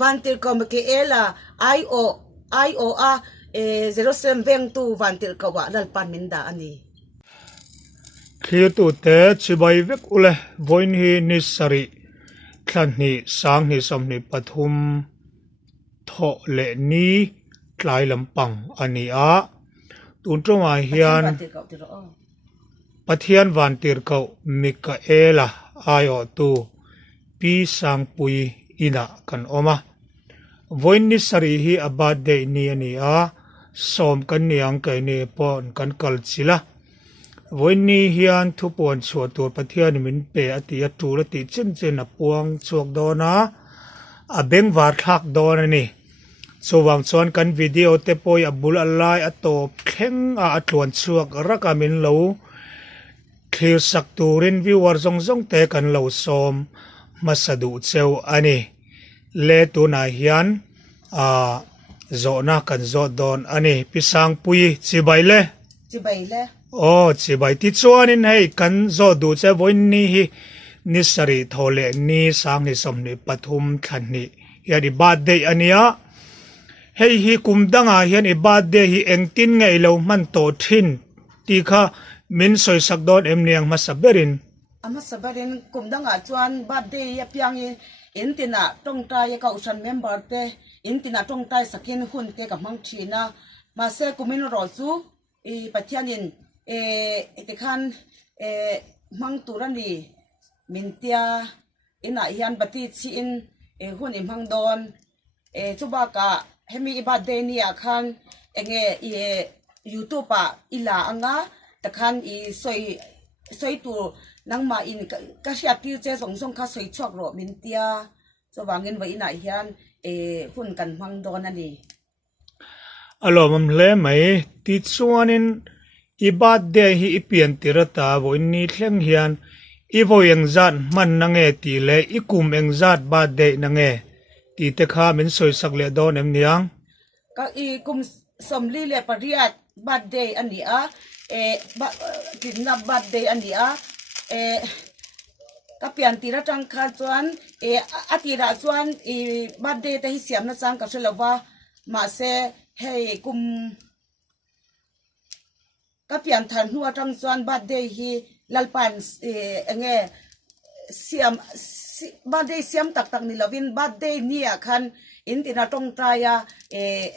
van til ko ke ela io a Jerusalem veng tu van til ko wa dal pan min da ani khi tu te chibai vek ule voin hi ni sari thlan ni sang ni som ni pathum tho le ni tlai lampang ani a tun tronga hian pathian van tir ko mikaela ayo tu pi sang pui ina kan oma voin ni sari hi abad de ni ani a som kan niang kai ni pon kan kal chila voin ni hian thu pon chhuat tur pathian min pe ati a tu la ti chen chen a puang chuak dona a beng war thak don ani chuwang chuan kan video te poi a bul alai a top thleng a atluan chuak rakamin lo clear sak turin viewer zong zong te kan lo som masadu cheu ani le tu na hian a zona kan zo don ani pisang pui chibai le chibai ti chuanin hei kan zo du che voin ni hi ni sari thole ni sang ni som ni pathum thlan ni yani birthday ania hei hi kumdanga hian i birthday hi engtin ngai lo man to thin ti kha min soi sak don em niang ma saberin ama saberin kumdanga chuan birthday ya piang in tina tongta ya kausan member te in tina tongta sakin hun te ka mang thina ma se kumin ro chu i pathianin te khan mang turani mintia ina hian bati chi in hun im hang don chuba ka hemi birthday ni akhan enge youtube a ila anga takhan i soi tu nangma in ka sia ti che song song kha soi chok ro mintia chawangin wa ina hian hun kan hang don ani alomam hle mai ti chuanin i birthday hi ipian tirata voin ni thleng hian i voyeng zat man na nge ti le i kum eng zat birthday na nge ti te kha min soi sak le don em niang ka i kum somli le pariat birthday ani a tinna birthday ani a ka pian tira tang kha chuan atira chuan i birthday te hi siam na chang ka shelawa ma se hei kum ka pian than huwa tang chuan birthday hi lalpan enge siam birthday siam tak tak ni lovin birthday ni akhan in tina tong traya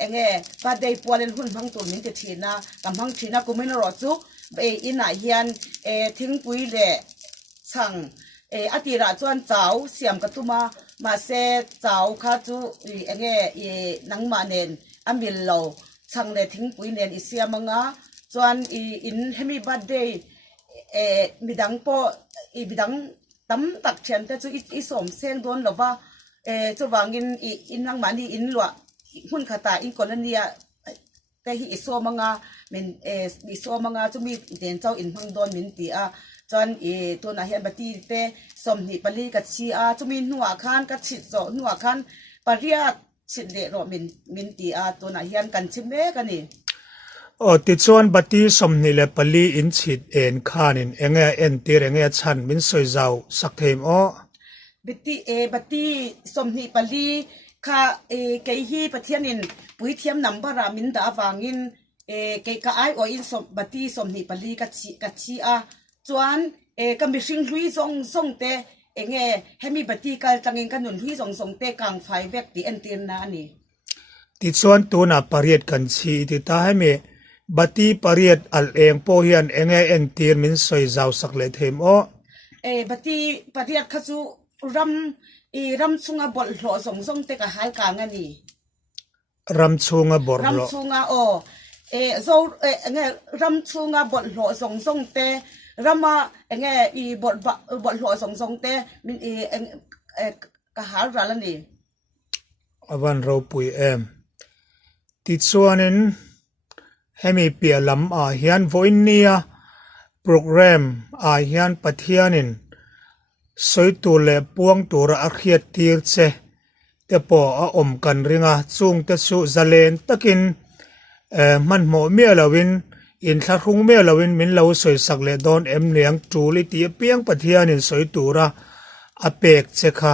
enge birthday polen hun hang tur min te thina kam hang thina kumin ro chu ina hian thingpui le chang atira chuan chau siam ka tuma ma se chau kha chu enge nangma nen amil lo chang le thingpui nen i siamanga chuan in hemi birthday midang po bidang tam tak thian te chu i som seng don lova chuwangin in nang mani in lwa hun khata in kolonia te hi isomanga min isomanga chu mi den chau in hang don min ti a chuan to na hian bati te som ni pali ka chi a chu mi nuwa khan ka chi zo nuwa khan pariat chit le ro min ti a to na hian kan chi me ka ni ti chuan bati som ni le pali in chit en khanin enge en tir enge chan min soi zau sak them o bati som ni pali kha ke hi pathianin pui thiam number a min da wangin ke ka ai o in som bati som ni pali ka chi a chuan ka mi hring hlui zong te enge hemi bati kal tangin kan nun hlui zong te kang phai vek ti en tir na ani ti chuan tu na pariat kan chi ti ta hemi bati pariat al eng po hian enge en tir min soi zau sak le them o bati pariat kha chu ram chunga bol hlo zong te ka hal ka ngani ram chunga bor lo ram chunga zo enge ram chunga bol hlo zong te rama enge i bol hlo zong te min ka hal ra la ni awan ro pui em ti chuanin hemi pialam a hian voin nia program a hian pathianin soi tu le puang tura a khiat tir che te po a om kan ringa chung te su zalen takin man mo mi alawin in tharung mi alawin min lo soi sak le don em niang tuli ti piang pathianin soi tura a pek che kha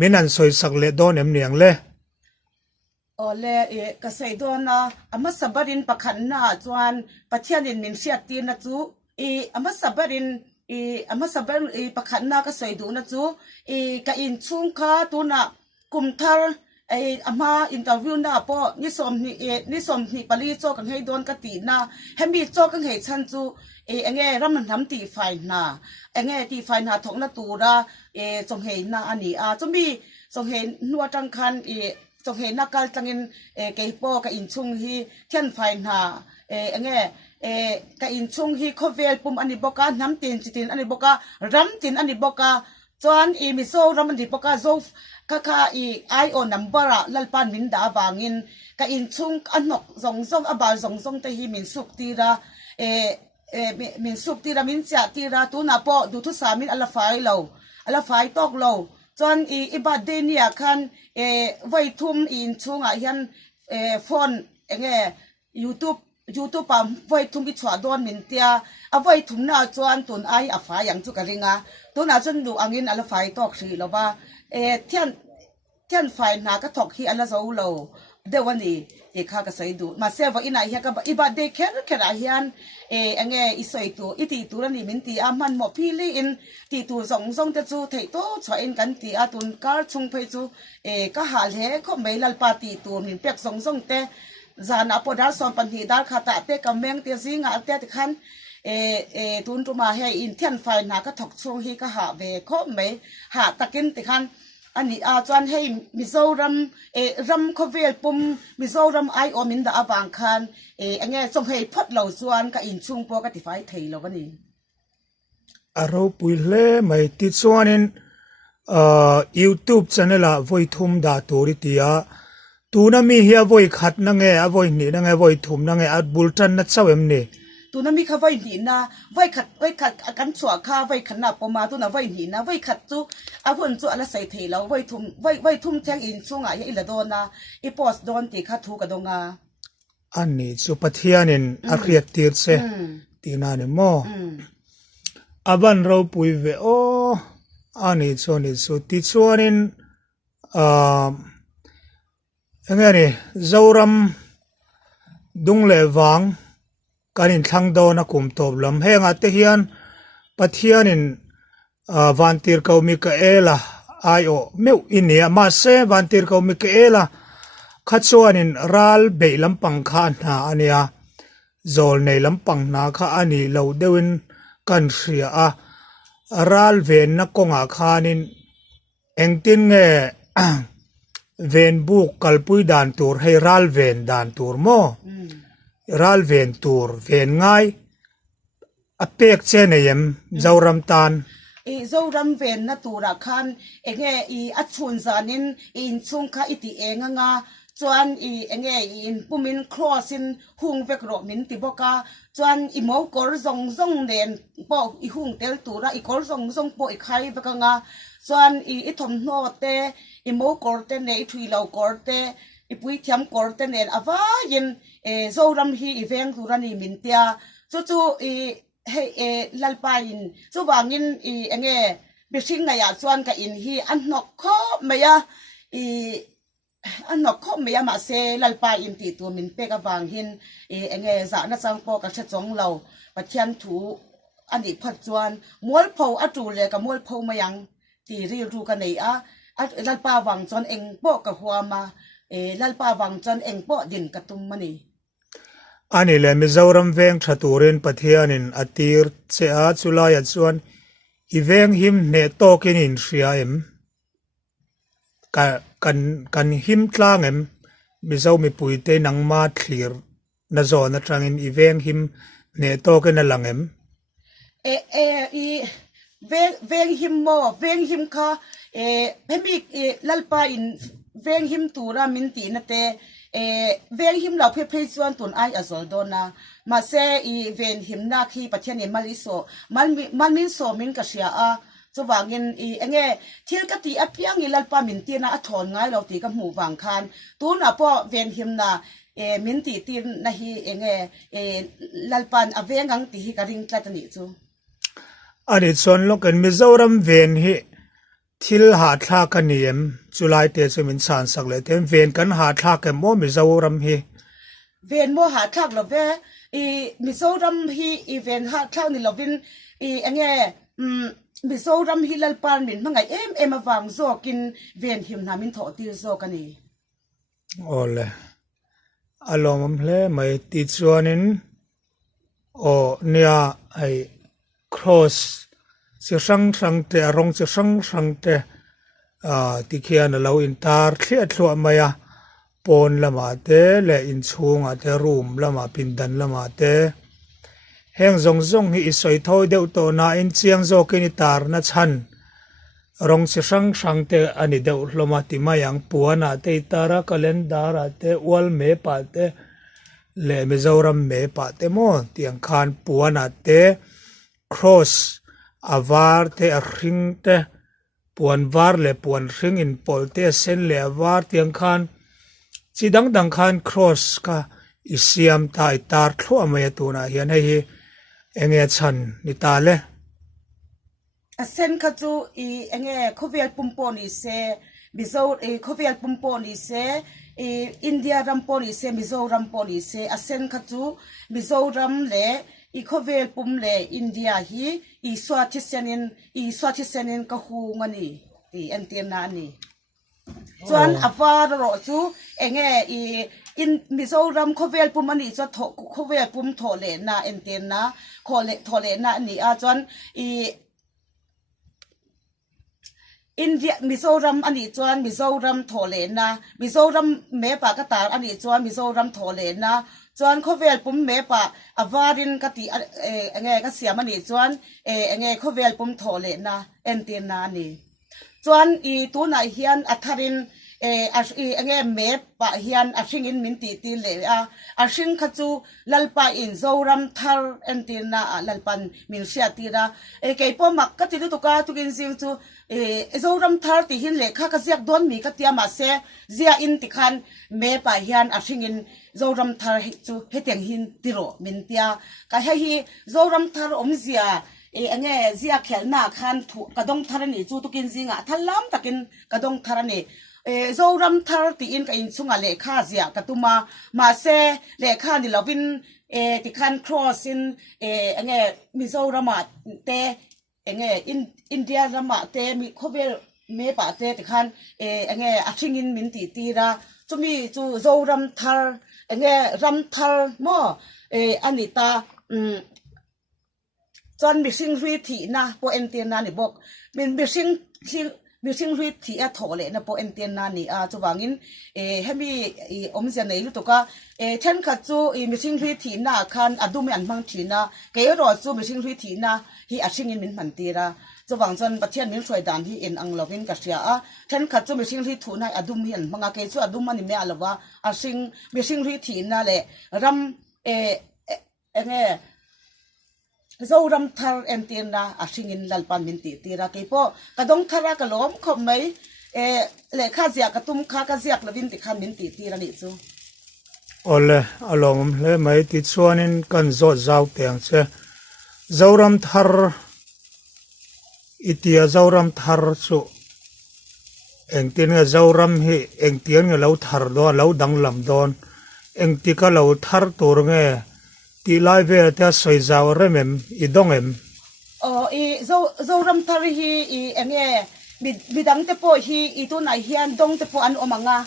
มินันสอยสักเลดอนเนียงเล่ โอเลกษตรดอนนะอามาสับรินประคันนะจวนประเทศนินมินเสียตีนะจูอามาสับรินอามาสับรินประคันนะกษตรดูนะจูกะอินชุงคาตัวนะกุมทาร์อามาอินเตอร์วิวนะปอนิสมนี่ปารีโจกันให้โดนกตีนะให้มีโจกันให้ฉันจูรำมันทำตีไฟนะตีไฟนะท้องนะตูระจงเห็นนะอันนี้จะมีจงเห็นนัวจังคันจงเห็นนักการจังอินเกย์โปกับอินชุงฮีเทียนไฟนากับอินชุงฮีเขาเวลปุ่มอันนี้บอกน้ำตีนจิตินอันนี้บอกรำตีนอันนี้บอกจวนมิโซรำอันนี้บอกโซฟค่ะไอโอนัมเบอร์ลัลปันมินดาบางินกับอินชุงอันนกซงอบาซงแต่ฮีมินสุกตีระมินสุกตีระมินเสียตีระตัวนับปอดูทุสามินอัลไฟตอกเราจนบัดเดนียคันไว้ทุ่มอินช่วงยันฟอนYouTube ปั๊มไว้ทุ่มกิจวัตรดอนมินเตียเอาไว้ทุ่มน่าจวนตุนไออาฟ้าอย่างจุกริงตัวน่าจนดูอังอินอัลไฟตอกสีแล้วว่าเทียนไฟน่าก็ถกที่อัลโซโลเดี๋ยววันนี้ข้าก็ใส่ดูมาเซฟว่าอินาเฮียกับบัดเดแค่ไรยันอิสอยตัวตีตัวนี่มินตีมันหมดพี่ลีอินตีตัวส่งจะจูเทโต้ช่วยกันตีตุนการชงไปจูก็หาเล่ก็ไม่ลัลปาตีตัวมินเปียกส่งแต่จานาปดาสอนปัญหาดาขาตาเตกำแมงเตซิงเตติขันตุนตัวมาให้อินเทียนไฟน่าก็ถกช่วงฮีก็หาเวก็ไม่หาตะกินติขันอันนี้จวนให้มิโซรัมรำเขาเวลปุ่มมิโซรัมไอโอมินดาบางคันส่งให้พดเหล่าจวนกับอินชุงโปกับติไฟไทยแล้ววันนี้เราปุยเล่ไม่ติดส่วนนั้นYouTube channel ไว้ทุ่มดาตัวริตีตัวนั้นมีเฮียไว้ขัดนั่งไว้นี่นั่งไว้ทุ่มนั่งบุลตันนัดเสวมนี่ตัวนั้นมีข้าไว้หินนะไว้ขัดกันชัวข้าไว้ขนาดประมาณตัวนั้นไว้หินนะไว้ขัดจูคนจูอะไรใส่เทแล้วไว้ทุ่มแทงอินช่วงอิละโดนนะปอสโดนตีข้าทูกับดงอันนี้สุปัทยานินอาครียตีร์เซตีนานิโมบันเราปุยเวโออันนี้สุติชวนินยังไงนี่เจ้ารัมดุงเลวังการอินทังดาวนักุมตบลำเฮงอัตเฮียนปัทยานินวันตีร์เขามิกเอล่าไอโอมิวอินเนียมาเซวันตีร์เขามิกเอล่าขัดส่วนinรัลเบลำปังข้านาอันเนี้ยโจลในลำปังนาข้าอันนี้เราเดินกันเสียรัลเวนนักกงอาคานินเองตินเงเวนบุกกัลปุยดานตูร์ให้รัลเวนดานตูร์โมรัลเวนตูร์เวนง่ายอเปกเชนเยมเจ้ารำตานเจ้ารำเวนนัตูระคันอัดชุนจานินชุงข้าติจวนอินปุ่มินครอสินหุงเวกโรมินติบกาจวนหมอกอร์ซงเดนปอหุงเตลตูระกอร์ซงปอไข่เวกงาจวนทอมโนเตหมอกอร์เตเนทุยเหลากอร์เตปุยเทียมกอร์เตเนอวายินเจ้ารำฮีเวงตูระนี่มินเตียจู่ให้ลัลปายินจู่วางินบิชิงนายจวนกับอินฮีอันนกข้อไม่ยาอันนกข้อไม่ยามาเซลัลปาอินตีตัวมินเปกวางหินจานะจังปอกับเชจงเราปัจจันถูอันนี้พัดจวนมวลเผาอัจูเลยกับมวลเผามายังตีรีรูกันไหนลัลปาวางจนเองปอกับหัวมาลัลปาวางจนเองปอดินกับตุมมันนี่อันนี้แหละมิจารมเวงชัตูรินปัทยานินอตีร์เสียสุลายส่วนอีเวงหิมเนโตกินินเสียเอ็มกันหิมตลางเอ็มมิจาวมีปุยเตนังมาคลีร์นาจอนัทรังอินอีเวงหิมเนโตกินลังเอ็มเวงหิมโมเวงหิมค่ะเฮมิลัลปาอินเวงหิมตูรามินตีนเตเวงหิมเราเพื่อส่วนตุนไออสอลโดนามาเซเวงหิมนาคีประเทศนี้มาลิโซมันมินโซมินกษยาจะวางเงินเที่ยวกติอภิยังลัลปามินตีนะถอนง่ายเราตีกับหมู่วางคานตัวน่ะพอเวงหิมนามินตีนะฮีลัลปันอเวงังตีฮิการิงตัดนี่จูอันนี้ส่วนลูกกันมิจารมเวนฮี thil ha thla kaniem July te chumin san sak le tem ven kan ha thla ke mo Mizoram hi ven mo ha thak lo ve Mizoram hi ven ha thak ni lovin enge Mizoram hi lalpan min mangai em awang zo kin ven him na min tho ti zo kani ole alom hle mai ti chuanin o nia ai cross se sang te rong se sang te ti khian lo in tar thlia thlo maya pon lama te le in chunga te room lama pindan lama te heng zong hi isoi thoi deuh to na in chiang zo kini tar na chan rong se sang te ani deuh hloma ti mayang puana te tara calendar te wal me pa te le Mizoram me pa te mo tiang khan puana te cross avar te a ring te puan var le puan ring in pol te sen le avar tiang khan chidang dang khan cross ka isiam tai tar thlo amaya tu na hian hei enge chan ni ta le asen kha chu enge khovel pumpo ni se mizo khovel pumpo ni se India rampo ni se Mizoram po ni se asen kha chu Mizoram le khovel pum le India hi swati senin ka hu ngani ti antenna ni chuan avar ro chu enge in Mizoram khovel pum ani cho khovel pum tho le na antenna tho le na ni a chuan India Mizoram ani chuan Mizoram thole na Mizoram me pa ka tar ani chuan Mizoram thole na chuan khovel pum me pa avarin ka ti enge ka siam ani chuan enge khovel pum thole na antenna ni chuan tu na hian atharin enge me pa hian ashingin min ti le a hring kha chu lalpa in zoram thar antenna lalpan min sia tira ke po mak ka ti tu ka tu kin sing chu zoram thar ti hin lekha ka ziak don mi ka tia ma se zia in ti khan me pa hian ashingin zoram thar chu heteng hin tiro min tia ka hi zoram thar om zia enge zia khelna khan thu kadong tharani chu tu kin zinga thalam takin kadong tharani zoram thar ti in ka in chunga lekha zia katuma ma se lekha ni lovin ti khan cross in enge Mizoram te enge India rama te mi khovel me pa te ti khan enge athingin min ti tira chumi chu zoram thar enge ram thar mo anita chon missing ri thi na po antenna ni bok min missing ri thi a thole na po antenna ni a chuwangin hemi omja nei lu to ka then kha chu missing ri thi na khan adum an mang thi na ke ro chu missing ri thi na hi ashingin min man tira chuwang chon pathian min hroi dan hi in ang lovin ka sia a then kha chu missing ri thu na adum hian manga ke chu adum ani me alawa ashing missing ri thi na le ram enge zoram thar antenna ashingin lalpan min ti tira ke po kadong thara ka lom khom mai le kha zia ka tum kha ka ziak lovin ti khan min ti tira ni chu ole alom le mai ti chuanin kan zo zau teng che zoram thar itia zoram thar chu engtin nga zoram hi engtian nga lo thar do lo dang lam don engti ka lo thar tur nge ti lai ve ta soi zaw remem idongem zoram thar hi enge bidang te po hi itu na hian dong te po an omanga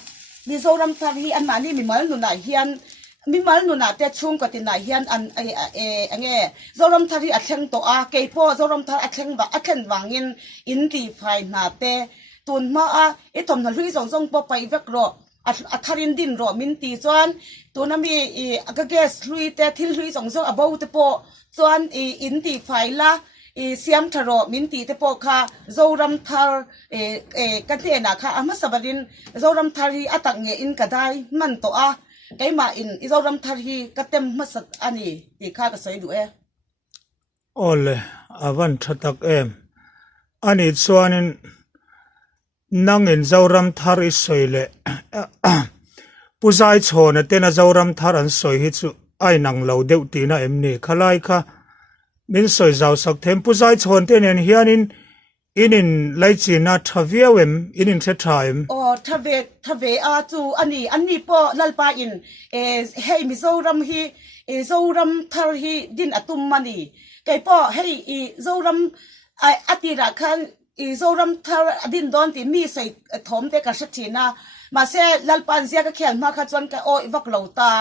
Mizoram thar hi an mani mi mal nu na hian mi mal nu na te chung ka tin na hian an enge zoram thar hi athleng to a ke po zoram thar athleng wangin in ti phai na te tun ma a itom na ri zong po pai vek ro atharin din ro min ti chuan tunami aga gas hlui te thil hlui zong abau te po chuan in ti phai la siam tharo min ti te po kha zoram thar ka te na kha ama sabarin zoram thar hi atak nge in kadai man to a keima in zoram thar hi katem masat ani ti kha ka sai du ole avan thatak em ani chuanin nangin zoram thar is soile puzai chhona tena zoram thar an soi hi chu ai nang lo deuh ti na emni khalai kha min soi zaw sak them puzai chhon ten en hianin inin laichina thaviawem inin thethaim โอ้ทะเวอาจูอันนี้ปอลัลปาอินเฮมิโซรัมฮีโซรัมทาร์ฮีดินอตุมมานีไกปอเฮโซรัมอติระคันโซรัมทาร์ดินดอนที่มีใส่ถมเตกัสตินามาเซลัลปันเซียก็แข่งมาขจวนกันโอ้ยวักเหลาตา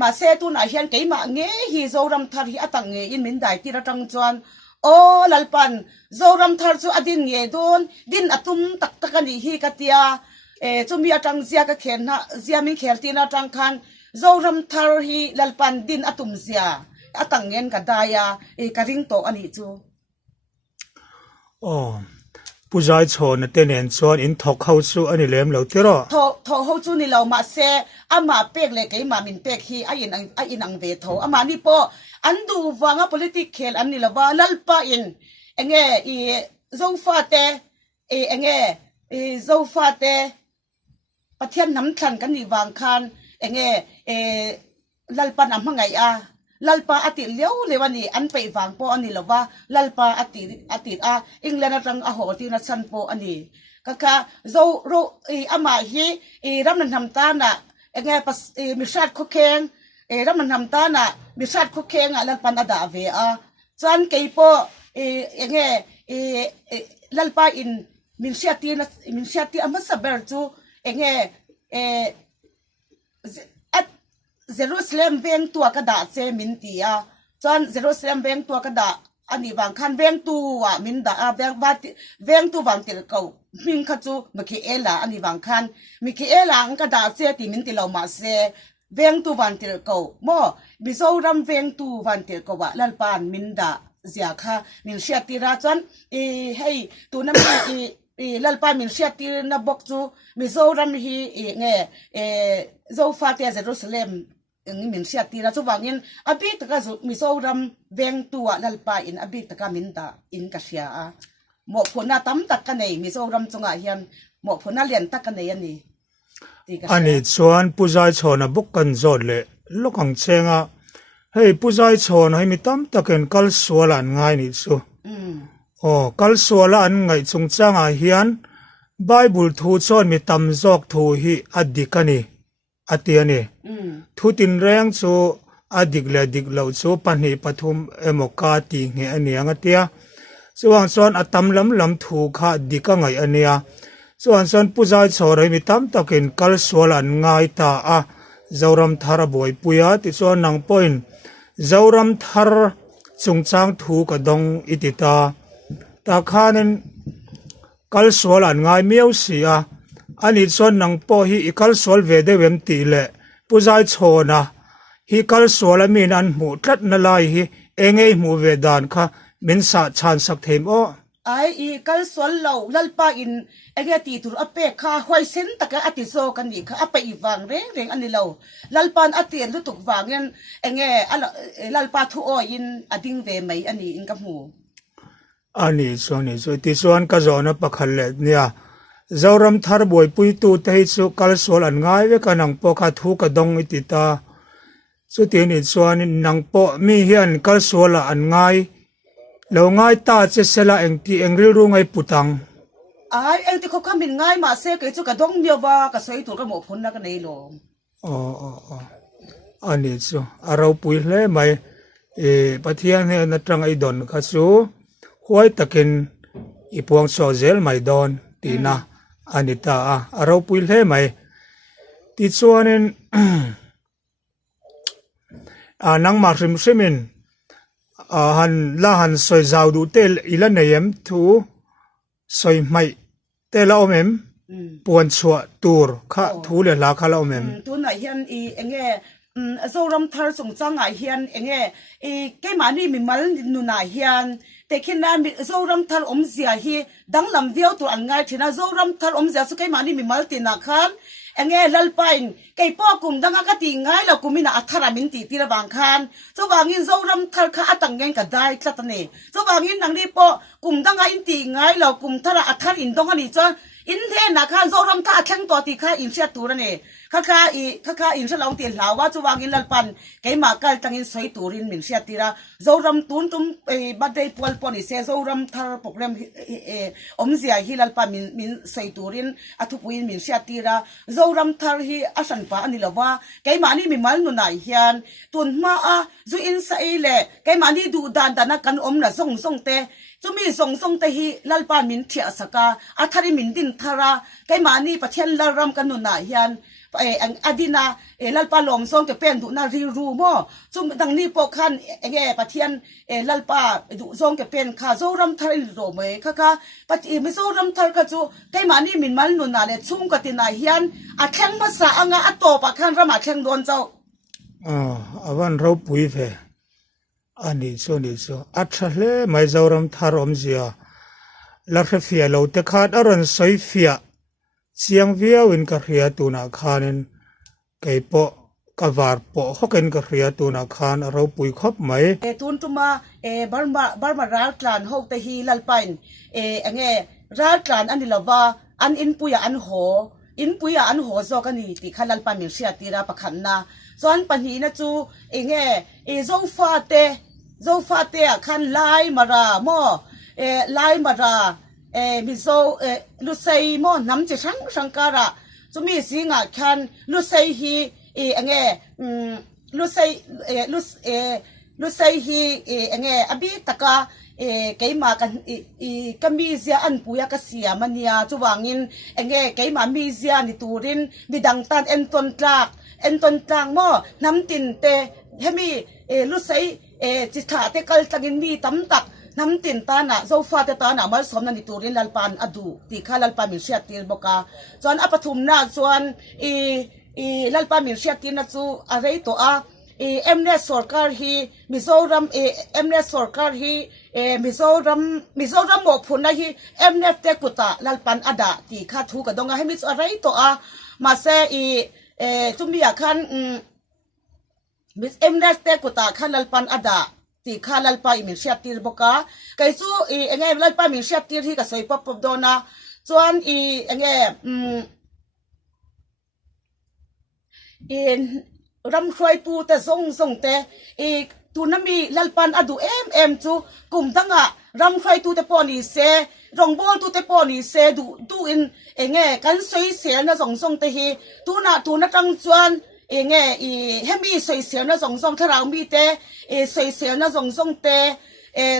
มาเซตุนอาเฮียนไกมาเงฮีโซรัมทาร์ฮีอตังเงอินมินได้ที่ระจังจวนโอ้ลัลปันโซรัมทาร์จูอดินเงดอนดินอตุมตักตะกันฮีกัตยาจุมีอาจังเซียก็แข่งนะเซียมีแข่งที่นาจังคันโซรัมทาร์ฮีลัลปันดินอตุมเซียอตังเงินกัดายากระริงโตอันนี้จู oh puzai chon na tenen chuan in thok ho chu ani lem lo tiro ทอเขาจูนี่เรามาเซอามาเป็กเลยไกมามินเป็กฮีไออินังเวทออามานี่ปออันดูวางpolitical อันนี้ละว่าลัลปาอินเองโซฟาเตเองโซฟาเตประเทศน้ำขันกันนี่วางคันเองลัลปาน้ำมังไงลัลปาอติเลี้ยวเลยวันนี้อันไปวางปออันนี้ละว่าลัลปาอติอิงเลนรังอโหตินัชันปออันนี้ก็ค่ะโซโรอามาฮีรำนันทำตาน่ะปัสมิชาดคุกเคงรำนันทำตาน่ะมิชาดคุกเคงลัลปันอดาเวจันเกยปอลัลปาอินมินเชียตีอามาสับเบิร์จูเจรูซาเล็มเวงตัวกระดาษเซมินตีจันเจรูซาเล็มเวงตัวกระดาษอันนี้บางคันเวงตัวมินดาเวงตัววางติลเกามิงขจูมิเคเอล่าอันนี้บางคันมิเคเอล่ากระดาษเซติมินติเรามาเซเวงตัววางติลเกาโมบิโซรัมเวงตัววางติลเกาลัลปานมินดาเสียค่ะมินเชียตีราจันให้ตัวนั้นลัลปานมินเชียตีนับบอกจูมิโซรัมฮีโซฟาเตเจรูซาเล็มนี่มินเชียตีราจูวางเงินอภิตก็มิโซรัมเวงตัวลัลปาอินอภิตก็มินดาอินกัชยาหมกผลน่ะตั้มตักกันเองมิโซรัมจงอาเฮียนหมกผลน่ะเลียนตักกันเองนี่อันนี้ชวนผู้ชายชนบุกกันจดเลยลูกของเชงอ่ะเฮ้ยผู้ชายชนให้มีตั้มตักกันกัลสวลันง่ายนี่สูโอ้กัลสวลันง่ายจงจ้างอาเฮียนไบเบิลทูชนมีตั้มจอกทูฮีอดีกันนี่อดียนี่ทูตินแรงสูอดีกเลดิกเหล่าสูปันหิปฐุมโมกาติเงอันนี้อันเดียส่วนส่วนอตัมลำถูกขาดีก็ไงอันเนี้ยส่วนผู้ชายชนให้มีตั้มตักกันกัลสวลันง่ายตาเจ้ารำทาร์บอยปุยาติส่วนนางปอยน์เจ้ารำทาร์จงจ้างถูกดงอิติตาตาข้านั้นกัลสวลันง่ายเมียวเสียอันนี้ส่วนนางปอยฮีกัลสวลเวเดเวมตีเล่ผู้ชายชนนะฮีกัลสวลมีนันหมูทัดนลายฮีเองไอหมูเวดานค่ะมินสะชานสักเทมโอไอ้กัลสวลเราลัลปาอินตีตุรอเปค่าหอยเส้นตะกะอติโซกันนี่ค่ะอไปอีวางเร่งอันนี้เราลัลปานอติอันลุตุกวางเงินลัลปาทุออินอดิงเวไหมอันนี้อินกับหูอันนี้ส่วนที่ส่วนก็จะนับขันเล็ดเนี่ยเจ้ารำทาร์บอยปุยตูเตหิสุกัลสวลันง่ายเวกันนังปอขาถูกดงอิติตาสุดที่นี่ส่วนนังปอมีเฮียนกัลสวลันง่ายแล้วง่ายตาเจสละเองที่เองริรุ่งไอปุตังเอ็งที่เขาขมินง่ายมาเสกไอ้จุกกระดงเมียวว่ากระใสตัวกระหมกพ้นนักในหลงอันนี้ส่วนเราปุยเล่ไหมปะเทียนเนี่ยนัดรังไอดอนก็สูหวยตะกินอีพวงโซเซลไม่ดอนตีน่ะอันนี้ตาเราปุยเล่ไหมที่ส่วนนั้นนังมาริมซิมินหันละหันสอยจาวดูเตลอีละเนียมทูสอยไม่เตลเอาเมมปวนชัวตูร์ข้าทูเลลาข้าเอาเมมตูนไหนเฮียนเองโซรัมทาร์สงจังไหนเฮียนเองแกมานี่มีมันนุนไหนเฮียนแต่แค่นั้นโซรัมทาร์เสียฮีดังลำเดียวตัวอันง่ายทีน่ะโซรัมทาร์เสียสุดแกมานี่มีมันตินักขันลัลปายไก่พ่อกุมดังก็ตีง่ายแล้วกุมินาอัฐรามินตีระบางคันเจ้าบางยินโซรัมทาร์ข้าตั้งเงินก็ได้คลัดนี่เจ้าบางยินนังนี้พ่อกุมดังอินตีง่ายแล้วกุมทาร์อัฐารินตรงนี้จ้าอินเทนนะคันโซรัมทาร์แข่งตัวตีข้าอินเชียตัวนี่ kha in salong ti hlawa chuwangin lalpan keima kal tangin soi turin min sia tira zoram tun tum birthday pol poni se zoram thar program omzia hi lalpa min soi turin athupuin min sia tira zoram thar hi asan pa ani lawa keima ni mi mal nu nai hian tun ma a zu in sa ile keima ni du dan dana kan om na song song te chumi song song te hi lalpa min thia saka athari min din thara keima ni pathian laram kan nu na hian adina lalpa lom song ke pen du na ri ru mo chum dang ni po khan enge pathian lalpa du song ke pen kha zoram thar ro me kha pati mi zoram thar kha chu keima ni min mal nu na le chung ka ti na hian a thleng ma sa anga a to pa khan rama thleng don chau awan ro pui ve ani so athle mai zoram thar omzia la khafia lo te khat aron soifia siang via win ka ria tu na khanin keipo kavar po hoken ka ria tu na khan ro pui khop mai tun tuma barma ral tlan ho te hi lalpain ange ral tlan ani lawa an in puya an ho zo ka ni ti khalal pa mi sia tira pakhan na zon pani na chu enge zo fa te khan lai mara mo lai mara mizo lu sei mo nam chi sang kara chumi singa khan lu sei hi ange lu sei hi ange abi taka keima kan kamizia an puya ka sia mania chuwangin ange keima mizia ni turin midang tan enton tlak mo nam tin te hemi lu sei chi tha te kal tangin mi tam tak nam tin ta na zo fa te ta na mal som na ni turin lalpan adu ti kha lalpa mi sia tir boka chuan apathum na chuan lalpa mi sia tir na chu a rei to a emnet sarkar hi mizoram emnet sarkar hi mizoram mo phuna hi emnet te kuta lalpan ada ti kha thu ka donga hemi chu a rei to a ma se chumi a khan mis emnet te kuta khan lalpan ada ti kha lalpa i min sia tir boka kai chu enge lalpa min sia tir hi ka soi pop dona chuan enge in ram khoi tu te zong te tu nami lalpan adu em chu kum danga ram khoi tu te poni se rong bol tu te poni se du in enge kan soi sel na zong te hi tu na tang chuan enge hemi soi sel na zong tharau mi te soi sel na zong te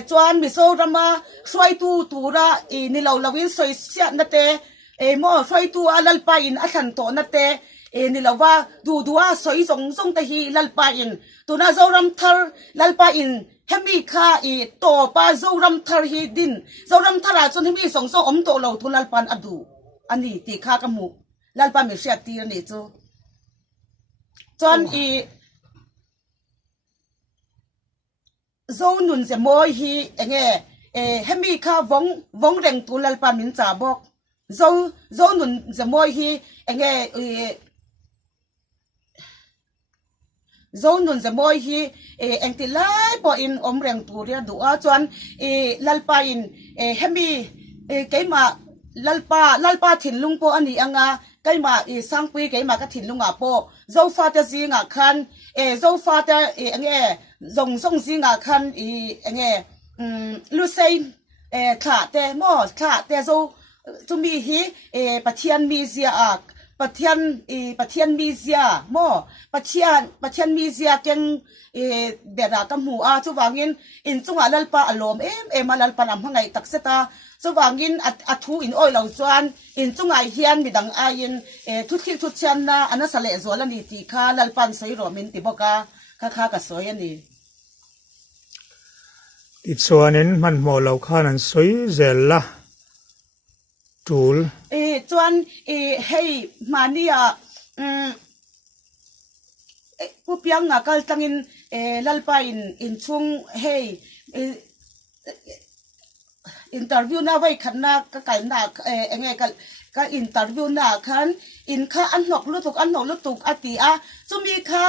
chuan mi so rama khoi tu ra ni lo lawin soi sia na te mo khoi tu a lalpa in a than to na te ni lawa duwa soi zong te hi lalpa in tuna zoram thar lalpa in hemi kha to pa zoram thar hi din zoram thara chon hemi song om to lo tu lalpan adu ani ti kha ka mu lalpa mi sia ti ni chu chon zo nun se moi hi enge hemi kha vong reng tu lalpa min cha bok zo nun se moi hi enge zone nun zamoi hi engti lai po in omreng turia du'a chuan lalpa in hemi keima lalpa thinlung po ani anga keima sangpui keima ka thinlunga po zofa ta zinga khan zofa ta enge zong zinga khan enge lusei tha te zo tumi hi pathian mi zia ak pathian mizia mo pathian mizia keng dera kamu a chuwangin in chunga lalpa alom em lalpa nam hangai takseta chuwangin athu in oi lo chuan in chunga hian midang a in thuthil thuchan na anasale zolani ti kha lalpan sei romin ti boka kha ka soi ani chuanin man mo lo khanan soi zella tool chuan hei mania pupiang nga kal tangin lalpa in chung hei interview na vai khanna ka kai na enge ka interview na khan in kha an nok lutuk ati a chumi kha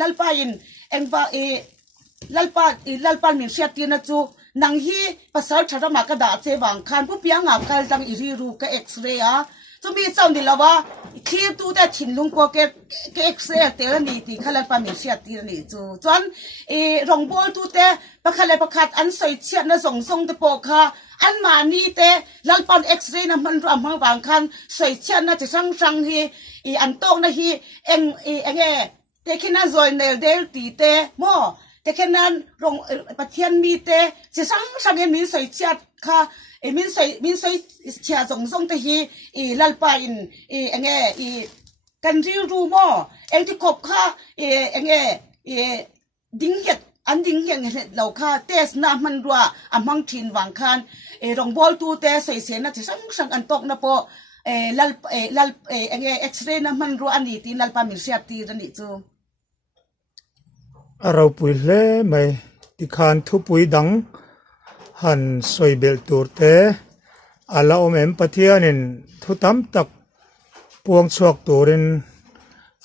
lalpa in engba lalpa min sia ti na chu nang hi pasal thara ma ka da che wang khan pu piang a kal dang iri ru ka x-ray a จะมีเจ้านี่ละว่าที่ตู้แต่ถิ่นลุงปอเกเอ็กเซเตอร์นี่ที่ขลังปามีเชียตีนี่จูจวนรองบอลตู้แต่ประคันประคัดอันใส่เชียนะส่งแต่ปอค่ะอันมานี่แต่ลัลปันเอ็กซ์เรย์นะมันรำหังบางคันใส่เชียนะจะสั่งฮีอันโตนะฮีเอ็งแต่แค่นั้นจอยเนลเดลตีแต่หม้อแต่แค่นั้นรองประเทศมีแต่จะสั่งเงินมีใส่เชียค่ะมินใส่เชียส่งแต่ฮีลัลปันกันริวรูหม้อเอ็งที่ขบค่ะดิ้งเห็ดอันดิ้งเห็ดเราค่ะเตสน้ำมันรัวอันมังทินวางคันรองบอลตูเตใส่เสียนะจะสั่งอันตกนะปอลัลเอ็กซ์เรย์น้ำมันรัวอันนี้ตีลัลปามิลเซียตีรันนี่จูเราปุยเล่ไม่ที่คานทุปุยดังหันสวยเบลตูเตอาลาอมเอ็มปะเทียนินทุตำตักพวงสวกตูริน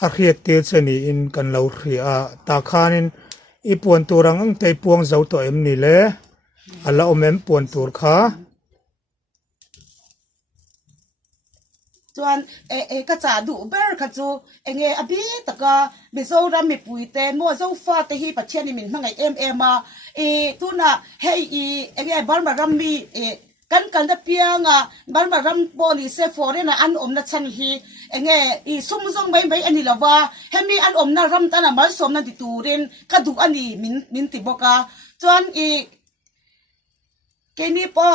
อาเคียเตียเสนีอินกันเราเรียตาคานินอีปวนตัวรังอังเตพวงเจ้าตัวเอ็มนี่เล่อาลาอมเอ็มปวนตัวขาจวนก็จะดูเบอร์ค่ะจูอบีตะกาเบโซรามีปุยเตมัวเจ้าฟ้าเตฮีปัจเจนี่มินมังไงมาตุน่ะเฮบาร์มารัมมีกันตะเปียงบาร์มารัมบอลีเซฟอร์เรนะอันอมนัชันฮีซุ่มซงใบอันนี้ละว่าเฮมีอันอมนารัมตันมาสมนันติตูเรนก็ดูอันนี้มินติบอกาจวนเกนี่ปอ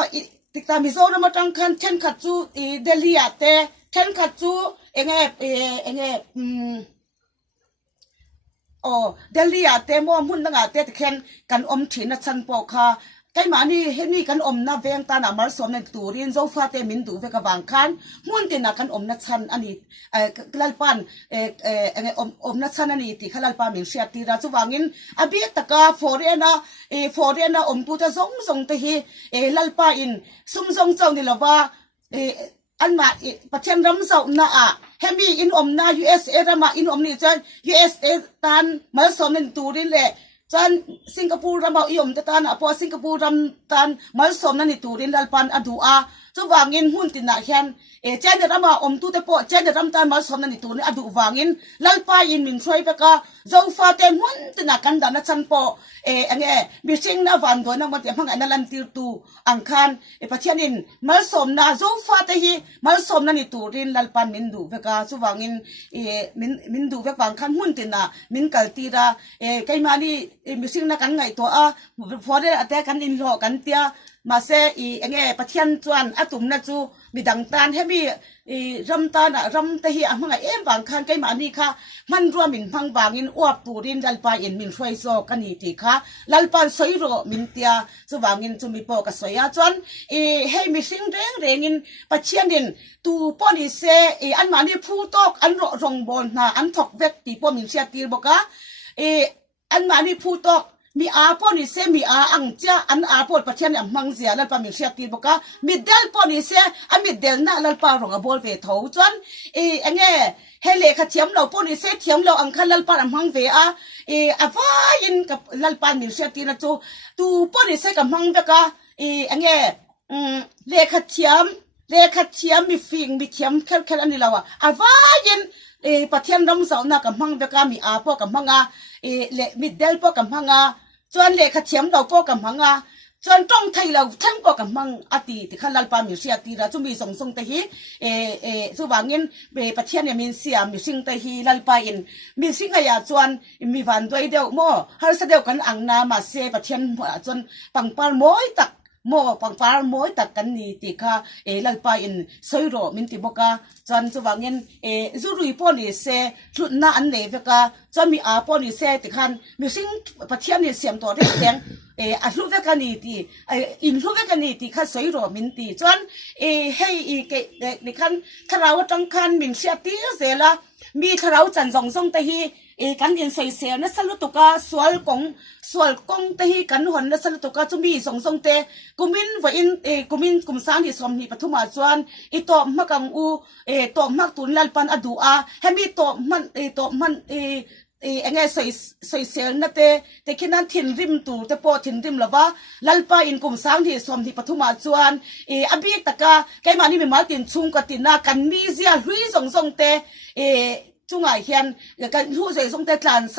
ติดตามมิโซรามาจังคันเช่นขัดจูเดลีอาเตเช่นขัดจูเดลีอาเตมัวมุ่นตั้งอาเตตะเคนกันอมถินนัชันปอค่ะไก่หมานี่เห็นนี่กันอมนาเวงตานามาสมในตูรินโซฟาเตมินดูเวกบางคันมุ่นตินะกันอมนัชันอันนี้กลัลปันอมนัชันอันนี้ที่ขลัลปามินเชียตีราจุวางินอบีตะกาฟอเรนะอมตูจะส่งเตฮีลัลปาอินซุ่มส่งเจ้านี่ละว่าอันมาประเทศรำเสาหน้าเฮมีอินอมนา USA รำมาอินอมนี่จน USA ตันมาสมในตูรินเลยจนสิงคโปร์รำมาอิอมตันพอสิงคโปร์รำตันมาสมในตูรินลัลปันอดูอาจุวางินหุ่นตินะเห็นเจนรำมาอมตูเตปอเจนรำตันมาสมในตูรินอดูวางินลัลปาอินมินช่วยเปกาเจ้าฟ้าเตหุ่นตินะกันดานะชันปอบิชิงนาวันโดยนักบัตรพังอันนันติรตูอังคารประเทศนินมาสมนาโซฟาเตฮีมาสมนานิตูรินลัลปันมินดูเวกาสุวังอินมินดูเวกบางคันหุ่นตินะมินกัลตีระไกมานีบิชิงนักกันไงตัวพอได้แต่กันอินโลกันเตียมาเซประเทศจวนอตุมนะจูมีดังตานให้มีรำตานรำเตหีมังไงบางคันไกมานีค่ะมันรวมมินพังบางอินอวบตูรินลัลปาอินมินช่วยโซกันนี่ติค่ะลัลปันสวยโรมินเตียสุวังอินจุมีปอกสวยจวนให้มีสิ่งเร่งอินประเทศนินตูปอนิเซอันมานีผู้ตกอันรองบอลนะอันถกเวกตีปอมินเชียตีบอกะอันมานีผู้ตกมีอาปอนิเซมีอาอังเจ้าอันอาปอประเทศเนี่ยมังเสียลัลปามิเชียตีบอกว่ามีเดลปอนิเซอันมีเดลน่ะลัลปารองอบอลเวทาวจวนเฮเลขเทียมเราปอนิเซเทียมเราอังคันลัลปามังเวอฟ้ายินกับลัลปามิเชียตีนะตูปอนิเซกับมังเวกะเลขเทียมมีฟิงมีเทียมแค่อันนี้เราฟ้ายินประเทศรำเสาหน้ากับมังเวกะมีอาปอกับมังมีเดลปอกับมังจวนเลขเทียมเราปอกับมังจวนต้องไทยเราทั้งปอกับมังอตีที่ขันลัลปามิเชียตีเราจะมีส่งเตหีสุวางินประเทศเนี่ยมีเสียมีสิ่งเตหีลัลปาอินมีสิ่งอะไรจวนมีวันด้วยเดียวโม่ฮัลเสเดียวกันอังนามาเซประเทศจนปังปานม้อยตักโม่ปังปานม้อยตักกันนี่ติค่ะลัลปาอินสวยโรมินติบอกะจวนสุวางินจูรุยปอนี่เซชุดน่าอันเลวกะจวนมีอาปอนี่เซติขันมีสิ่งประเทศเนี่ยเสียมตัวเรียงอันรู้เวกันนี่ตีอินรู้เวกันนี่ตีข้าสวยรอมินตีจวนให้ในขั้นคาราวจังคันมินเชียตีเสละมีคาราวจันทร์ส่งเตหีกันยินใส่เสียนัสลุตุกาสวลกงเตหีกันหันนัสลุตุกาจุมีส่งเตกุมินว่าอินกุมินกุมสานที่สมมีปฐุมาจวนโตมักังอูโตมักตุนลัลปันอดูอาให้มีโตมัน เงสวยเซลนั่นแต่คิดนั้นถิ่นริมตูแต่พอถิ่นริมละว่าลัลปาอินกุมสังที่สมที่ปทุมาจวนอบีตะกาไกมานี่มีมาตินชุงกตินากันมีเสียหุยส่งเตจุงไอเฮียนกันหูใจส่งเตกลานส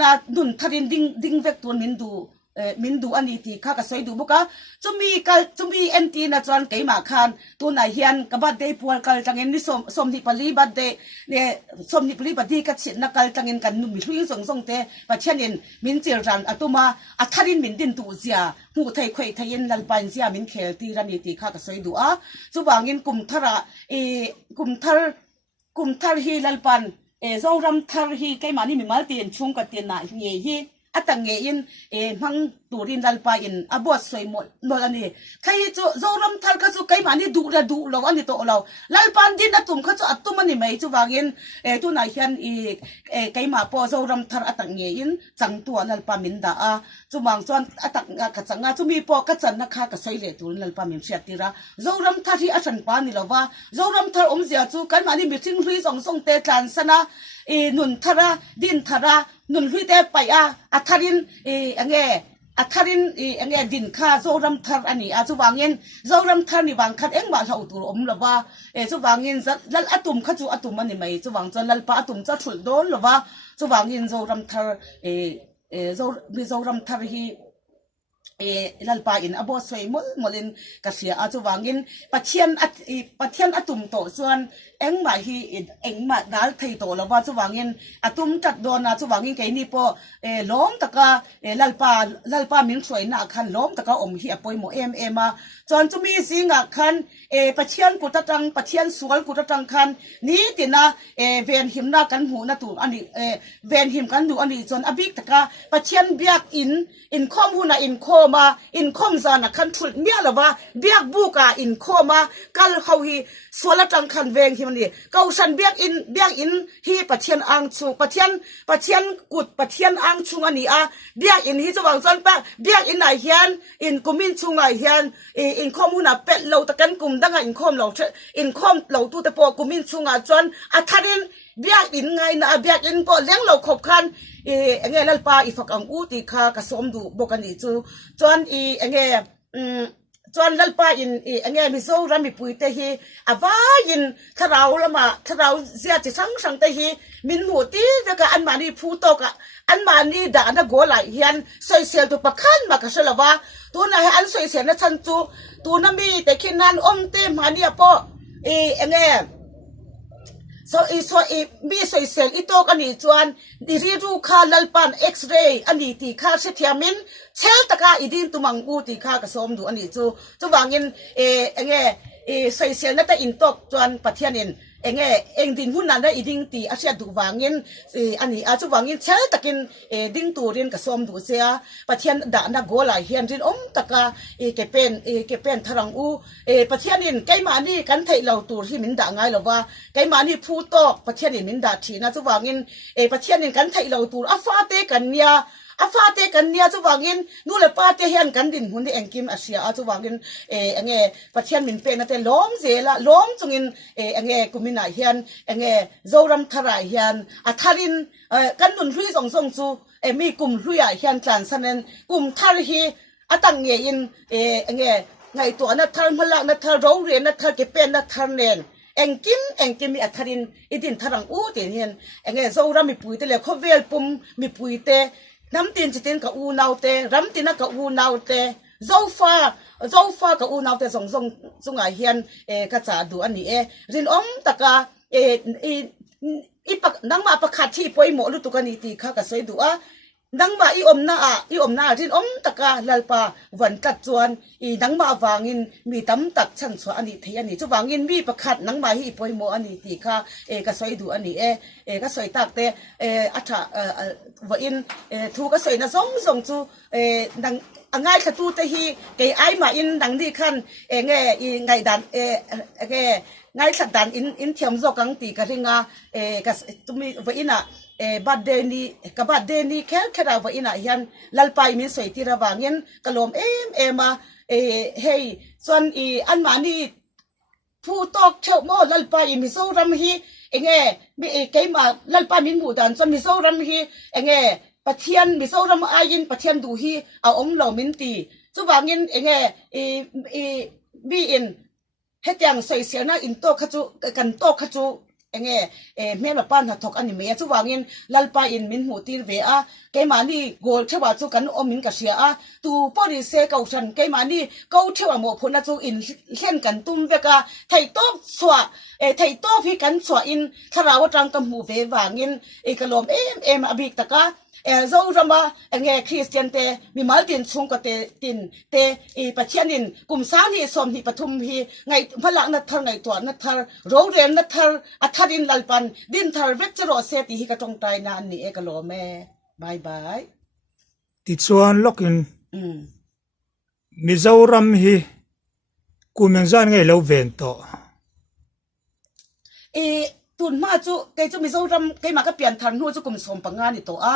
นาดุนทรินดิงเวกตัวมินดูอันนี้ที่ข้าก็สวยดูบุกะจุมีเอ็นตีนะจวนไกมาคันตัวนายเฮียนกับบัดเดย์พัวกัลจังเงินนี่สมที่ปลีบัดเดย์เนี่ยสมที่ปลีบัดดีกับชิดนักกัลจังเงินกันนุ่มมีลุยส่งเตปัจเจนินมินเจรันอัตุมาอัทารินมินดินตูเสียหูไทยควยไทยนัลปันเสียมินเคลตีรันนี่ที่ข้าก็สวยดูจุบางินกุมทากุมทาร์ฮีลัลปันโซรัมทาร์ฮีไกมานี่มีมาตีนชุงกับตีนน่ะเงี้ยอัตังเงินมังตูรินลัลปาอินอบอสสวยหมดอันนี้ใครจะโจรมทัลก็จะใครมันนี่ดูเราอันนี้โตเราลัลปันดินอัตุมเขาจะอัตุมันนี่ไม่จะวางเงินตัวนายเฮียนใครมาพอโจรมทัลอัตังเงินจังตัวลัลปามินดาจะวางส่วนอัตังกัจจังจะมีพอกัจจันนักข้าก็สวยเลยตัวลัลปามินเสียตีระโจรมทัลที่อัชันปานี่เราว่าโจรมทัลเสียจูใครมันนี่มีทิ้งลุยส่งเตะกันสนะนุนทาราดินทารานุนลุยเตะไปอัทารินอัทารินดินข้าโจรัมทาร์อันนี้จุวางเงินโจรัมทาร์นี่วางคัดมาเราตัวละว่าจุวางเงินลัลอัตุมข้าจูอัตุมมันนี่ไม่จุวางจนลัลปาอัตุมจะถุลโดนละว่าจุวางเงินโจรัมทาร์โจรัมทาร์ฮีลัลปาอินอบอสวยมลินกษยาจุวางเงินปัจเจียนอัตุมโตส่วนมาฮีมาดัลไทยโตละว่าจุวางเงินอัตุมจัดโดนจุวางเงินไกนี่พอล้มตะกาลัลปามิงสวยนักขันล้มตะกาฮีอปอยโมมาจนจะมีสิ่งขันปัจเจียนกุตจังปัจเจียนสวนกุตจังขันนี้ตินะเวนหิมนากันหูนะตูอันนี้เวนหิมกันดูอันนี้จนอบิกตะกาปัจเจียนเบียกอินคอมหูนะอินคอมาอินคอมซานะขันทุลเมียละว่าเบียกบุกาอินคอมากัลเขาฮีสวนละจังขันเวงหิมนี่เกาชันเบียกอินฮีปัจเจียนอังชูปัจเจียนกุดปัจเจียนอังชูอันนี้เบียกอินฮีจะวางจนแปะเบียกอินไหนเฮียนอินกุมินชูไงเฮียนอินคอมหูนะเป็ดเราตะกันกุมดังอินคอมเราตู้แต่พอกุมินชูงาจนอัทารินเบียกอินไงนะเบียกอินพอเลี้ยงเราขบคันเงี้ยลัลปาอีฝักอังอูตีข้ากระสมดูบอกกันดีจูจนเงี้ยจนลัลปาอินเงี้ยมิโซรามิปุยเตฮีอาวายินถ้าเราเสียจะสังเตฮีมินหูตีแล้วก็อันมานี่พูโตกะอันมานี่ด่านะโกไหลเฮียนสวยเสียตัวประคันมากระเสลว่าตัวนายอันสวยเสียนะชันจูตัวนั้นมีแต่คิดนั้นเต็มมาเนี่ยปอเงี้ยมีสวยเสียอีโตกันนี่จวนดิริรูคาลัลปันเอ็กซเรย์อันนี้ตีค่าเสียมินเชลตะกาอีดินตุมังกูตีค่ากระสมดูอันนี้จูวางเงินเงี้ยสวยเสียนั่นแต่อินตกจวนปัทยานินดินหุ่นนั้นได้อีดิ้งตีอาเซียดูวางเงินอันนี้อาจจะวางเงินเชลตะกินดิ้งตูเรียนกับสมดูเสียปัทยานด่านโกไหลเฮียนรินตะกาเก็บเป็นทรังอูปัทยานินไกมานี่กันไทยเราตูที่มินด่าไงหรอว่าไกมานี่พูดตอกปัทยานินมินด่าทีนะจะวางเงินปัทยานินกันไทยเราตูอาฟาเตกันเนี่ยอาฟาเตกันเนี่ยจะวางเงินนู่นเลยป้าเตเฮียนกันดินหุ่นที่เอ็งกิมอาเซียอาจะวางเงินปัทยานมินเป็นนะแต่ล้มเสียละล้มจงเงินกุมินาเฮียนโจรัมทรายเฮียนอาทารินกันนุนลุยส่งจูมีกลุ่มลุยเฮียนกลานสันเนนกลุ่มทารฮีอาตังเงินไงตัวนัททารพละนัททารโรงเรียนนัททารเก็บเป็นนัททารเนนเอ็งกิมมีอัทารินอีดินทารังอูเตียนเฮียนโจรัมมีปุยเตเลยเขาเวลปุ่มมีปุยเตน้ำตีนจิตินกับอูนาวเตรำตีนกับอูนาวเตโจฟ้ากับอูนาวเตส่งไอเฮียนกระจาดูอันนี้รินตะกาอีปักนังมาประคัดที่ปอยหมอลุตุกันนี่ตีข้ากับสวยดูนังมาอีอมหน้ารินตะกาลัลปาวันกัดจวนนังมาวางินมีตำตักชันสวอันนี้ที่อันนี้จะวางินมีประคัดนังมาอีปอยหมออันนี้ตีข้ากับสวยดูอันนี้ก็สวยตักเตอัฐว่าอินทูก็สวยนะส่งจูง่ายขตูเตฮีเกยไอมาอินดังดีขันไงดันง่ายสัดดันอินเทียมโจกังตีกะริงก็ตุมีว่าอินะบัดเดนีกับบัดเดนีแค่เราว่าอินะยันลัลไปมีสวยที่ระหว่างยันกะลมมาเฮ้ยส่วนอันมานี่ ผู้ตอกเชวโมลัลปาอิมิโซรัมฮีเองมีเกยมาลัลปามินหูดันจนมิโซรัมฮีเองปะเทียนมิโซรัมอายินปะเทียนดูฮีเอาองเหล่ามินตีจุบางินเองบีอินเฮ็ดยังใส่เสียนะอินโตขจูกันโตขจูเองเมลปานหัดทอกอันนี้เมียจุวางินลัลปาอินมินหูตีเวอาเกมานี่โกลเทวาจูกันอมินกะเสียอาตูปอดิเซเกาชันเกมานี่เกาเทวาโมพุนจูอินเล่นกันตุ้มเวกาไทโตสวะไทโตพี่กันสวะอินทราวจังกำหูเววางินกะลมอบิกตะกาเรารำมาคริสเตียนเตมีมาตินชุงก็เตปัจเจียนินกลุ่มสานีสมหีปทุมหีไงพลังนัทเธอไงตัวนัทเธอโรงเรียนนัทเธออัธรินลัลปันดินเธอเวกจโรเซติฮิกระจงใจนานนี่กะโลแม่บายบายติดส่วนล็อกอินมิซารัมฮีกูมันจานไงเลวเวนโตตุนมาจูเกจูมิโซรัมเกมาก็เปลี่ยนทันหัวจูกุมสมปังงานนี่ตัว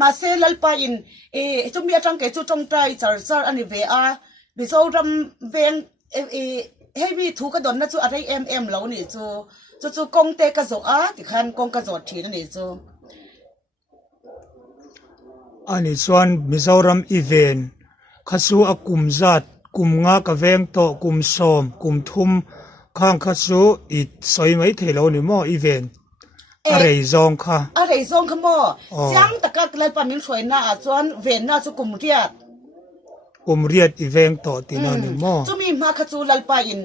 มาเซลัลปาอินจูมีจังเกจูจงใจจาร์อันนี้เวมิโซรัมเวนให้มีถูกกระดอนนะจูอะไรเหล่านี่จูกงเตกระโจติขันกงกระโจทีนั่นนี่จูอันนี้ส่วนมิซารัมอีเวนข้าสู้อากุมจัดกุมงากระเวงโตกุมสมกุมทุมข้างข้าสู้อีสอยไม่เทโลนี่มั่วอีเวนอะไรจงค่ะอะไรจงค่ะมั่วจังตะกักเลยปามินสวยน่าส่วนเวนน่าจูกุมเรียดอีเวนโตตีนั่นนี่มั่วจูมีมาข้าจูลัลปาอิน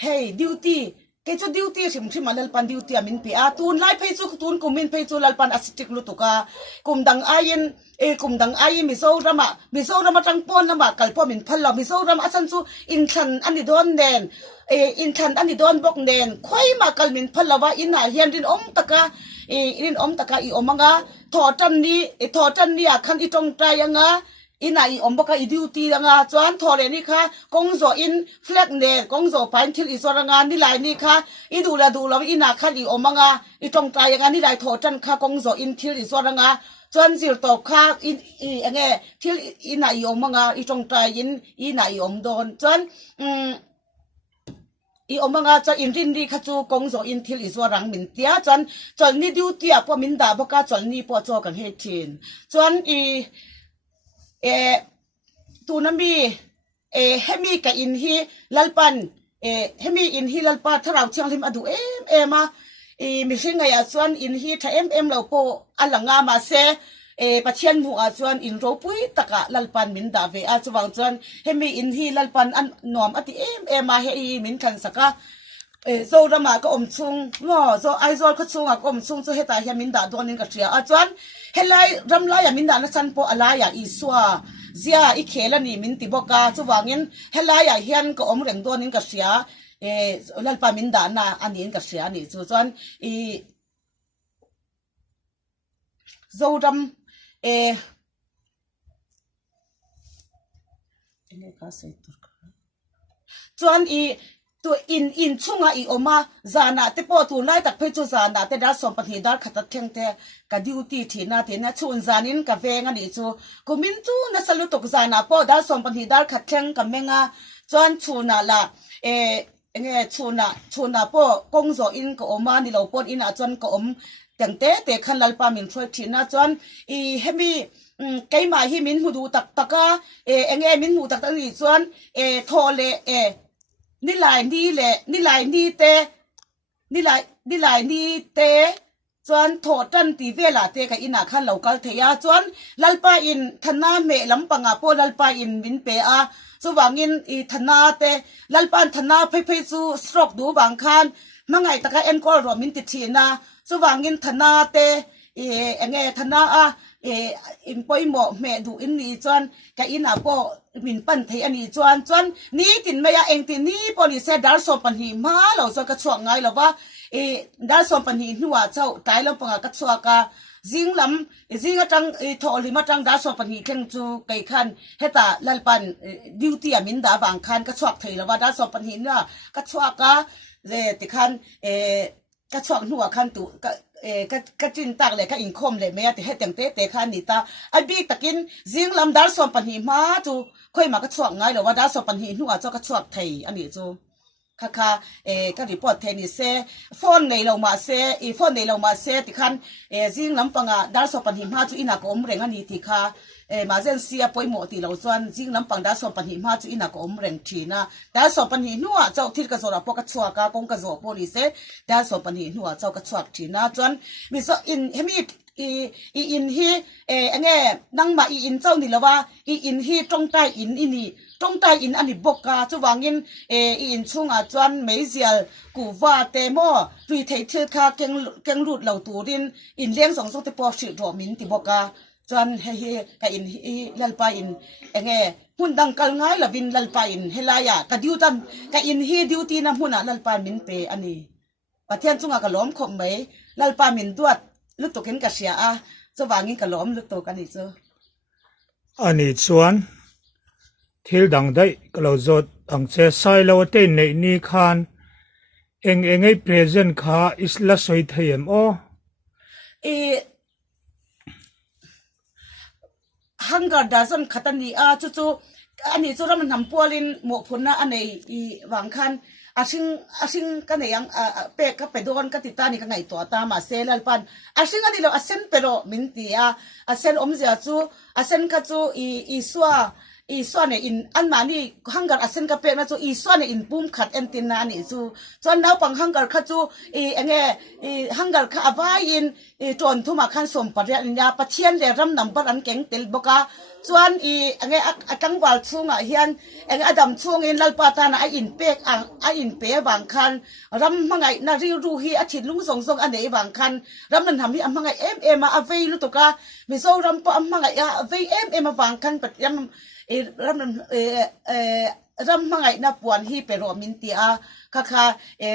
เฮ้ดิวตี้เกจูดิวตี้ชิมมาลัลปันดิวตี้มินปีตูนไล่เพจูตูนกุมินเพจูลัลปันอสิติกลุตุกากุมดังอายินมิโซรามาจังปอนนะมากัลปอมินพัลลามิโซรามาอาซันจูอินทันอันนี้โดนเดนอินทันอันนี้โดนบอกเดนค่อยมากัลมินพัลลาวะอินหาเฮียนรินตะกาอมมังกาถอจันนี่คันอีตรงใจยังไงอินไออมบกาอีดิวตีดังอาจวนทอเลนี่ค่ะกงโซอินเฟลกเนกงโซปานทิลอิสระงานนี่ลายนี่ค่ะอีดูแลอินาคันอีอมมังอาอีตรงใจยังไงนี่ลายถอจันค่ะกงโซอินทิลอิสระงาจวนสิรตกค่ะทิลอินาอีอมมังอาอีตรงใจอินาอีอมโดนจวนอีอมมังอาจะอินรินดีค่ะจูกงโซอินทิลอิสระงมินเตียจวนนี่ดิวตีพอมินดาบกาจวนนี่พอโจกันเฮทินจวนตูนมีเฮมีกับอินฮีลัลปันเฮมีอินฮีลัลปันถ้าเราเชียงลิมอดูมามิชิงไงส่วนอินฮีถ้าเราโปอัลลังอามาเซปัจเจียนหัวส่วนอินโรปุยตะกะลัลปันมินดาเวอาจวางส่วนเฮมีอินฮีลัลปันอันนอมอติมาเฮมินคันสักโซดามาก็อมซุงง้อโซไอโซลก็ซุงก็อมซุงโซเฮตาเฮมินดาโดนินก็เชียจวนเฮลัยรำลายมินดานะซันโปอะไรอีสัวเสียอีเคลนี่มินติบอกาจวางินเฮลัยเฮียนก็อมเร่งโดนินก็เชียลัลปามินดานะอันนี้ก็เชียนี่จวนโซดามนี่ก็เสร็จจวนตัวอินช่วงอีออกมาจานาเตปอตัวไล่ตักเพจจานาเตดาสมปฏิดาขัดเทียงเตกับดิวตี้ทีน่าเทน่าชวนจานินกับเวงันอีจูกุมินจูน่าสลุตกจานาปอดาสมปฏิดาขัดเทียงกับเมงาจวนชูนาละชูนาปอกงโซอินก็ออกมานี่เราปนอินอาจวนก็อมแต่งเตะขันลัลปามินช่วยทีน่าจวนเฮมีไกมาฮิมินหูดูตักมินหูตักนี่จวนโทเลนี่ลายนี่เตจวนโถจันตีเวลาเตกับอินาคันเหล่ากัลเทียจวนลัลปาอินธนาเมลำปังอาโปลัลปาอินมินเปอาสว่างอินธนาเตลัลปานธนาเพซูสโตรกดูบางคันมังไงตะกะเอ็นกอลรอมินติทีนาสว่างอินธนาเตธนาอินปอยหมอแม่ดูอินนี่จวนกับอินาโปมินปันเทียนี่จวนนี่ตินไม่ยาเองตินนี่ปอลิเซดาร์สอปันหีมาเราจะกระชวงไงหรอว่าดาร์สอปันหีหัวเจ้าตายแล้วปังกระชวกาจิงลจังทอลิมาจังดาร์สอปันหีเข่งจูไก่ขันเฮตาลัลปันดิวตี้มินดาบางขันกระชวกเทียแล้วว่าดาร์สอปันหีเนี่ยกระชวกาติขันกระชวกหัวขันตุ ka chin tak le ka in khom le me te he teng te te khan ni ta a bi takin jing lam dar som pan hi ma chu khoi ma ka chuak ngai lo wa dar som pan hi nu a cho ka chuak thei ani chu kha ka report the ni se phone nei lo ma se I phone nei lo ma se ti khan jing lam panga dar som pan hi ma chu ina ko om reng ani ti kha ma zen sia poi mo ti lo chuan jing lam pang dar som pan hi ma chu ina ko om reng thina dar som pan hi nu a chau thil ka zora po ka chuak ka kong ka zo po ni se dar som pan hi nu a chau ka chuak thina chuan mi so in hemi in hi ange nang ma in chau ni lawa in hi tong tai in ini tong tai in ani boka chu wangin in chunga chuan meizial ku wa te mo tui thei thil kha keng lut lo turin in leng song song te po shi ro min ti boka chuan he ka in hi lalpa in enge hun dang kal ngai la bin lalpa in helaya ka diutan ka in hi duty na huna lalpa min pe ani pathian chunga ka lom khom mai lalpa min duat lu to ken ka sia a chu wangin ka lom lu to ka ni chu ani chuan thil dang dai kalo zot ang che sai lo te nei ni khan engei present kha isla soi thayem o hunger doesn't khatani a chu ani chu ram nam polin mo phunna anei wang khan asing ka ne yang pe ka pe don ka titani ka ngai to ta ma selal pan asing ani lo asen pero mintia asen omzia chu asen ka chu I swane in anmani hangar asen ka pe na chu I swane in pum khat entin na ni chu chon naw pang hangar kha chu enge hangar kha avai in ton thuma khan som parya nya pathian le ram number an keng tel boka chuan enge atang wal chunga hian enge adam chung in lalpa ta na in pek a in pe wang khan ram mangai na ri ru hi a thit lung song song anei wang khan ram nan ham hi am mangai em a avei lu to ka mi so ram po am mangai a avei em a wang khan pat yam ram mangai na puan hi pero mintia kha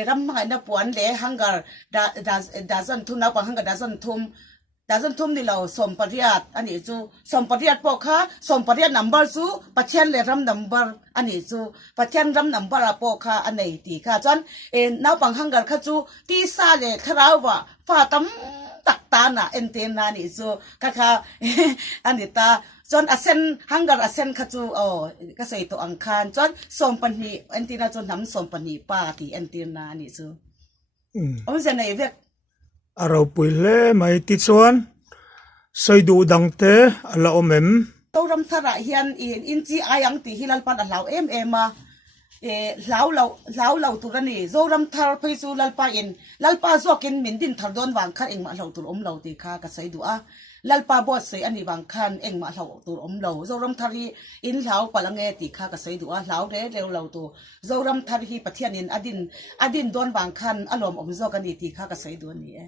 ram mangai na puan le hangar doesn't thuna pa hangar doesn't thum ni lo som pariat ani chu som pariat po kha som pariat number chu pathian le ram number ani chu pathian ram number a po kha anei ti kha chon naw pang hangar kha chu ti sa le tharawa fa tam tak ta na enten na ni chu kha anita chon asen hangar asen kha chu ka sei to ang khan chon som pani entina chon nam som pani pa ti entina ni chu om se nei vek aro puile mai ti chuan soi du dang te ala omem to ram thara hian in chi ayang ti hilal pan alau em a lau tu rani zo ram thar phei chu lalpa zokin min din thar don wang khan engma lau tur om lau ti kha ka sei du a lalpa bo sei ani wang khan engma lau tur om lau zo ram thari in lau palange ti kha ka sei du a lau re lau tu zo ram thar hi pathian in adin don wang khan alom om zo kan ti kha ka sei du ni e